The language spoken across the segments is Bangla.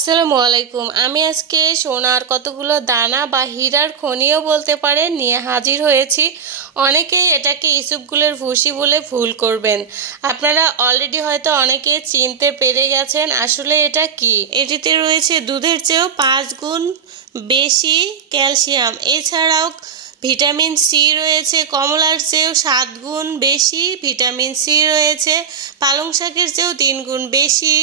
আসসালামু আলাইকুম। আমি আজকে সোনার কতগুলো দানা বা হীরার খনিও বলতে পারেন নিয়ে হাজির হয়েছি। অনেকেই এটাকে ইসুপগুলের ভুসি বলে ভুল করবেন। আপনারা অলরেডি হয়তো অনেকে চিনতে পেরে গেছেন আসলে এটা কি। এটিতে রয়েছে দুধের চেয়েও 5 গুণ বেশি ক্যালসিয়াম। এছাড়াও ভিটামিন সি রয়েছে, কমলার চেয়েও 7 গুণ বেশি ভিটামিন সি রয়েছে, পালং শাকের চেয়েও 3 গুণ বেশি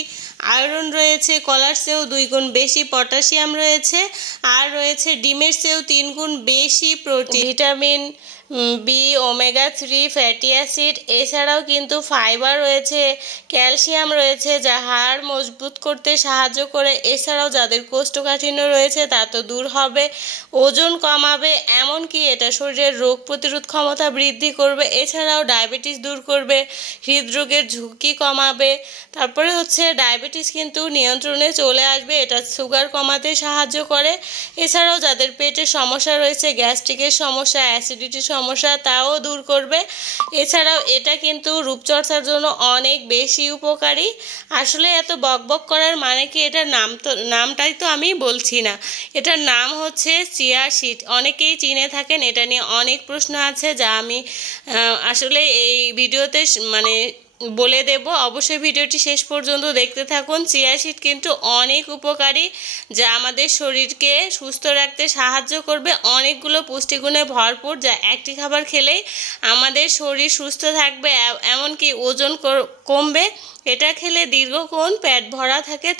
আয়রন রয়েছে, কলার চেয়েও 2 গুণ বেশি পটাশিয়াম রয়েছে, আর রয়েছে ডিমের চেয়েও 3 গুণ বেশি protein, vitamin B, omega three fatty acid. এছাড়াও কিন্তু ফাইবার রয়েছে, ক্যালসিয়াম রয়েছে যা হাড় মজবুত করতে সাহায্য করে। এছাড়াও যাদের কোষ্ঠকাঠিন্য রয়েছে তা তো দূর হবে, ওজন কমাবে, এমনকি এটা শরীরের রোগ প্রতিরোধ ক্ষমতা বৃদ্ধি করবে। এছাড়াও ডায়াবেটিস দূর করবে, হৃদরোগের ঝুঁকি কমাবে। তারপরে হচ্ছে ডায়াবেটিস কিন্তু নিয়ন্ত্রণে চলে আসবে, এটা সুগার কমাতে সাহায্য করে। এছাড়াও যাদের পেটের সমস্যা রয়েছে, গ্যাস্ট্রিকের সমস্যা, অ্যাসিডিটির সমস্যা, তাও দূর করবে। এছাড়াও এটা কিন্তু রূপচর্চার জন্য অনেক বেশি উপকারী। আসলে এত বকবক করার মানে কি, এটার নামটাই তো আমি বলছি না। এটার নাম হচ্ছে চিয়া সিড। অনেকেই চিনে থাকেন, এটা নিয়ে অনেক প্রশ্ন আছে যা আমি আসলে এই ভিডিওতে বলে দেব। অবশ্যই ভিডিওটি শেষ পর্যন্ত দেখতে থাকুন। চিয়া সিড কিন্তু অনেক উপকারী, যা আমাদের শরীরকে সুস্থ রাখতে সাহায্য করবে। অনেকগুলো পুষ্টিগুণে ভরপুর, যা একটি খাবার খেলেই আমাদের শরীর সুস্থ থাকবে, এমনকি ওজন কমবে। এটা খেলে দীর্ঘক্ষণ পেট ভরা থাকে,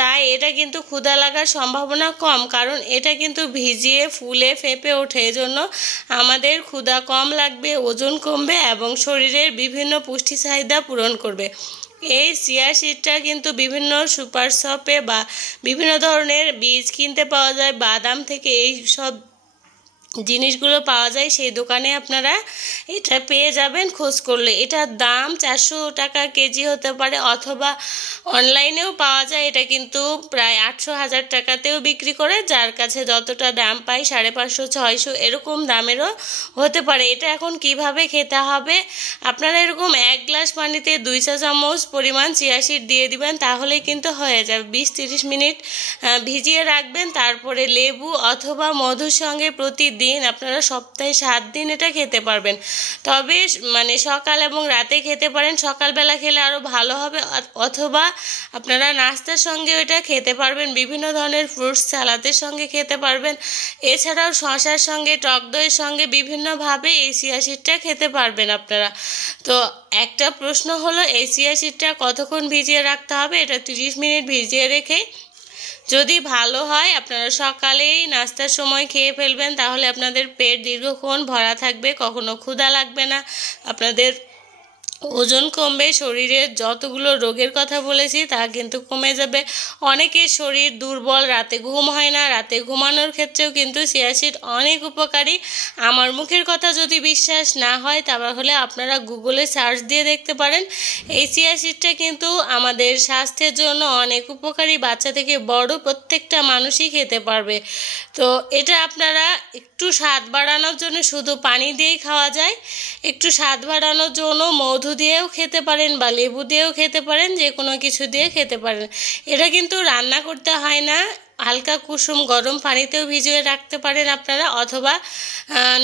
তাই এটা কিন্তু ক্ষুধা লাগার সম্ভাবনা কম, কারণ এটা কিন্তু ভিজিয়ে ফুলে ফেঁপে ওঠে। এজন্য আমাদের ক্ষুধা কম লাগবে, ওজন কমবে এবং শরীরের বিভিন্ন পুষ্টি চাহিদা পূরণ করবে। এই চিয়া সিডটা কিন্তু বিভিন্ন সুপার শপে বা বিভিন্ন ধরনের বীজ কিনতে পাওয়া যায়, বাদাম থেকে এই সব জিনিসগুলো পাওয়া যায়, সেই দোকানে আপনারা এটা পেয়ে যাবেন খোঁজ করলে। এটার দাম 400 টাকা কেজি হতে পারে, অথবা অনলাইনেও পাওয়া যায়। এটা কিন্তু প্রায় 800-1000 টাকাতেও বিক্রি করে, যার কাছে যতটা দাম পাই 550-600 এরকম দামেরও হতে পারে। এটা এখন কিভাবে খেতে হবে, আপনারা এরকম 1 গ্লাস পানিতে 2 চা চামচ পরিমাণ চিয়া সিড দিয়ে দিবেন, তাহলেই কিন্তু হয়ে যাবে। 20-30 মিনিট ভিজিয়ে রাখবেন, তারপরে লেবু অথবা মধুর সঙ্গে প্রতিদিন আপনারা সপ্তাহে 7 দিন এটা খেতে পারবেন। তবে সকাল এবং রাতে খেতে পারেন, সকালবেলা খেলে আরও ভালো হবে, অথবা আপনারা নাস্তার সঙ্গে এটা খেতে পারবেন, বিভিন্ন ধরনের ফ্রুটস সালাদের সঙ্গে খেতে পারবেন। এছাড়াও শসার সঙ্গে, টক দইয়ের সঙ্গে বিভিন্নভাবে এই চিয়া সিডটা খেতে পারবেন আপনারা। তো একটা প্রশ্ন হলো, এই চিয়া সিডটা কতক্ষণ ভিজিয়ে রাখতে হবে? এটা 30 মিনিট ভিজিয়ে রেখে যদি ভালো হয় আপনারা সকালেই নাস্তার সময় খেয়ে ফেলবেন, তাহলে আপনাদের পেট দীর্ঘক্ষণ ভরা থাকবে, কখনো ক্ষুধা লাগবে না, আপনাদের ওজন কমবে, শরীরের যতগুলো রোগের কথা বলেছি তা কিন্তু কমে যাবে। অনেকের শরীর দুর্বল, রাতে ঘুম হয় না, রাতে ঘুমানোর ক্ষেত্রেও কিন্তু চিয়া সিড অনেক উপকারী। আমার মুখের কথা যদি বিশ্বাস না হয় তাহলে আপনারা গুগলে সার্চ দিয়ে দেখতে পারেন। এই চিয়া সিডটা কিন্তু আমাদের স্বাস্থ্যের জন্য অনেক উপকারী, বাচ্চা থেকে বড় প্রত্যেকটা মানুষই খেতে পারবে। তো এটা আপনারা একটু স্বাদ বাড়ানোর জন্য শুধু পানি দিয়েই খাওয়া যায়, একটু স্বাদ বাড়ানোর জন্য মধু দিয়েও খেতে পারেন বা লেবু দিয়েও খেতে পারেন, যে কোনো কিছু দিয়ে খেতে পারেন। এটা কিন্তু রান্না করতে হয় না, হালকা কুসুম গরম পানিতেও ভিজিয়ে রাখতে পারেন আপনারা, অথবা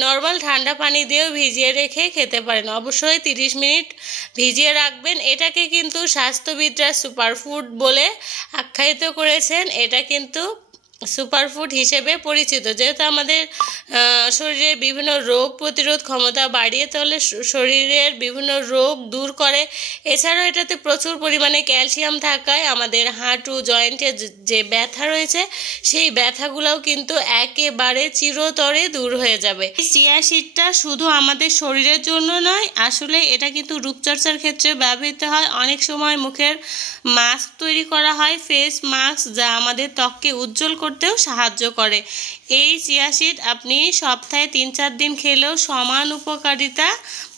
নর্মাল ঠান্ডা পানি দিয়েও ভিজিয়ে রেখে খেতে পারেন। অবশ্যই 30 মিনিট ভিজিয়ে রাখবেন। এটাকে কিন্তু স্বাস্থ্যবিদরা সুপারফুড বলে আখ্যায়িত করেছেন। এটা কিন্তু সুপারফুড হিসেবে পরিচিত, যেহেতু আমাদের শরীরের বিভিন্ন রোগ প্রতিরোধ ক্ষমতা বাড়িয়ে তোলে, শরীরের বিভিন্ন রোগ দূর করে। এছাড়াও এটাতে প্রচুর পরিমাণে ক্যালসিয়াম থাকায় আমাদের হাঁটু জয়েন্টে যে ব্যথা রয়েছে সেই ব্যথাগুলোও কিন্তু একেবারে চিরতরে দূর হয়ে যাবে। এই চিয়া সিডটা শুধু আমাদের শরীরের জন্য নয়, আসলে এটা কিন্তু রূপচর্চার ক্ষেত্রে ব্যবহৃত হয়। অনেক সময় মুখের মাস্ক তৈরি করা হয়, ফেস মাস্ক, যা আমাদের ত্বককে উজ্জ্বল করতেও সাহায্য করে। এই চিয়া সিড আপনি সপ্তাহে 3-4 দিন খেলেও সমান উপকারিতা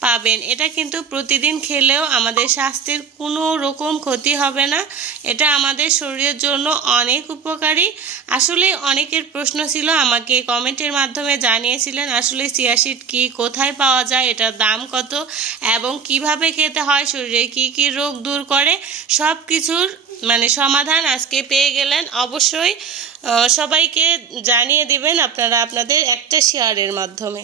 পাবেন। এটা কিন্তু প্রতিদিন খেলেও আমাদের স্বাস্থ্যের কোনো রকম ক্ষতি হবে না, এটা আমাদের শরীরের জন্য অনেক উপকারী। আসলে অনেকের প্রশ্ন ছিল, আমাকে কমেন্টের মাধ্যমে জানিয়েছিলেন আসলে চিয়া সিড কি, কোথায় পাওয়া যায়, এটার দাম কত এবং কিভাবে খেতে হয়, শরীরে কি কি রোগ দূর করে, সব কিছুর মানে সমাধান আজকে পেয়ে গেলেন। অবশ্যই সবাইকে জানিয়ে দিবেন আপনারা আপনাদের একটা শেয়ারের মাধ্যমে।